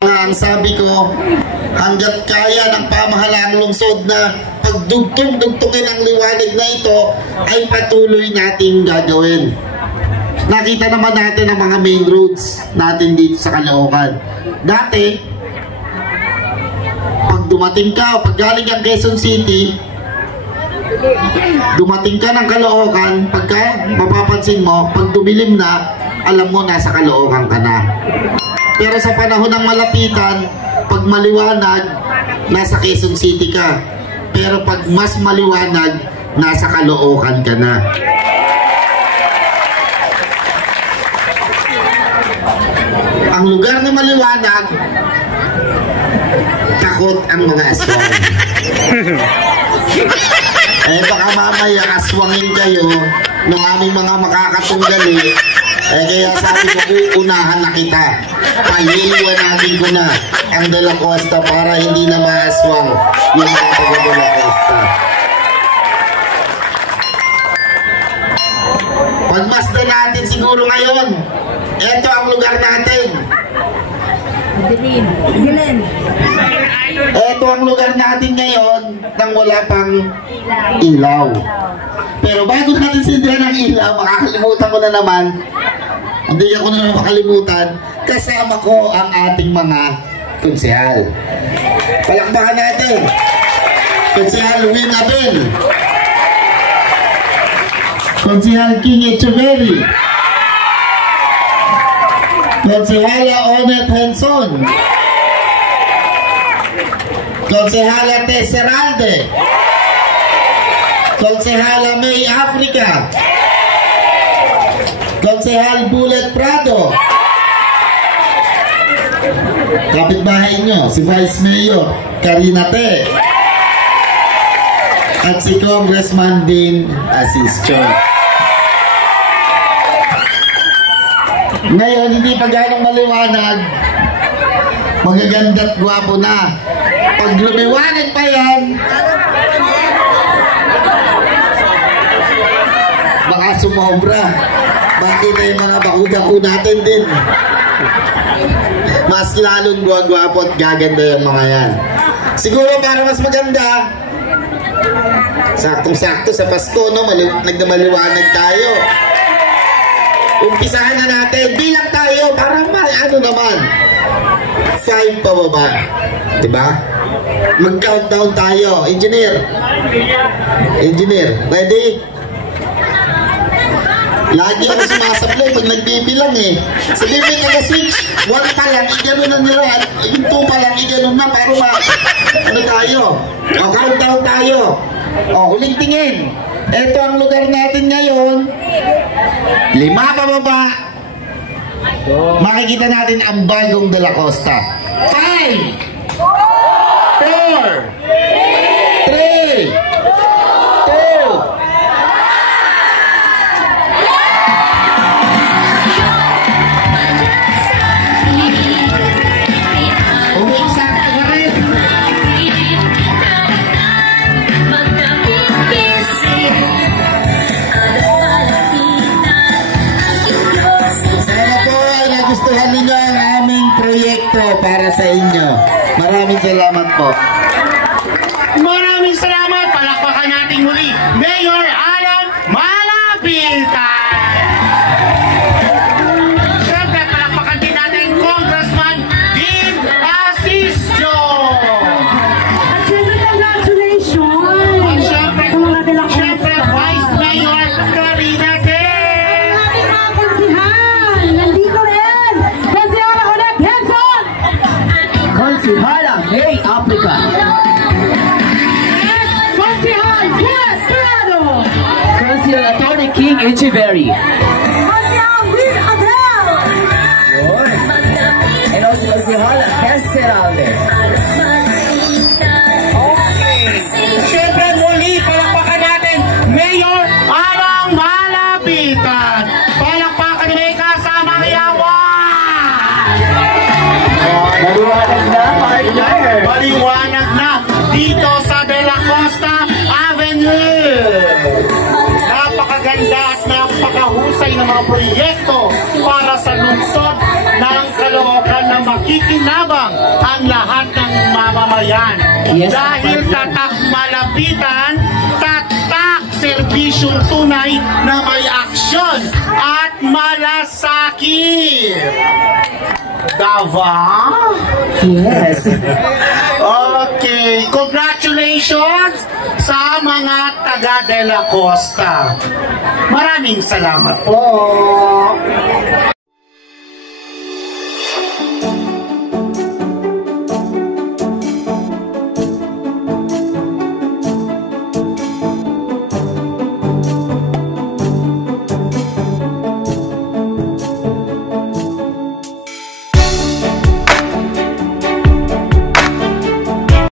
Ang sabi ko, hanggat kaya ng pamahalaang lungsod na pagdugtong-dugtungin ang liwanag na ito, ay patuloy nating gagawin. Nakita naman natin ang mga main roads natin dito sa Caloocan. Dati, pag dumating ka, pag galing kang Quezon City, dumating ka ng Caloocan, pagka mapapansin mo, pag dumilim na, alam mo nasa Caloocan ka na. Pero sa panahon ng malapitan, pag maliwanag, nasa Quezon City ka. Pero pag mas maliwanag, nasa Caloocan ka na. Ang lugar na maliwanag, takot ang mga aswang. Eh baka mamaya aswangin kayo ng aming mga makakatunggali. Eh kaya sabi ko, uunahan na kita. Paliliwanagin ko na ang De La Costa para hindi na maaswang yung mga taga De La Costa. Pagmasdan natin siguro ngayon, ito ang lugar natin. Ito ang lugar natin ngayon nang wala pang ilaw. Pero bago natin sindihan ang ilaw, makakalimutan ko na naman. Hindi ako na makalimutan. Kasama ko ang ating mga konsehal. Palakpakan natin. Konsehal Win Abel. Konsehal King Echeverry. Konsehala Onet Henson. Konsehala Tesseralde. Konsehala May Africa. Konsehal Bullet Prado. Kapitbahay nyo, si Vice Mayor Karina Te. At si Congressman Dean Asistion. Ngayon, hindi pa ganong maliwanag, magaganda't gwapo na. Pag lumiwanag pa yan, baka sumobra. Bakit na yung mga baku-baku natin din? Mas lalong gwapo at gaganda yung mga yan. Siguro para mas maganda, saktong-sakto sa Pasko, no? Nagdamaliwanag tayo. Umpisahan na natin. Bilang tayo para ano naman. 5 pababa. Diba? Mag-countdown tayo. Engineer. Ready? Lagi ako sumasablay pag nagbibilang eh. Sabi mo yung nag-switch. 1 pa lang, igano na nila. Yung 2 pa lang, igano na. Para ano tayo? O, countdown tayo. O, huling tingin. Ito ang lugar natin ngayon. 5 pababa. Makikita natin ang bagong De La Costa. 5 4 3 para sa inyo. Maraming salamat po. Maraming salamat. Palakpakan natin muli Mayor Alan Malapitan. Siyempre, palakpakan din natin Congressman Dean Asistion. At siyempre, congratulations. At siyempre, Vice Mayor Karina Te. Ang mga konsihal. Nandito rin. Konsihala Onet Henson. Konsihala May Africa. Konsihal Bullet Prado. Konsihala Attorney King Echeverry. Konsihal Win Abel. And also Konsihala Tesseralde. Okay. Siyempre muli, palakpakan natin Mayor Alang Malapitan. Palakpakan ni may kasamang yawan. Maliwanag na, partner. Maliwanag na dito sa De La Costa Avenue. Napakaganda at napakahusay ng mga proyekto para sa lungsod ng Caloocan na makikita makikinabang ang lahat ng mamamayan. Yes, Dahil tatak malapitan, tatak serbisyong tunay na may aksyon at malasakit. Davao? Yes. Okay, congratulations sa mga taga De La Costa. Maraming salamat po.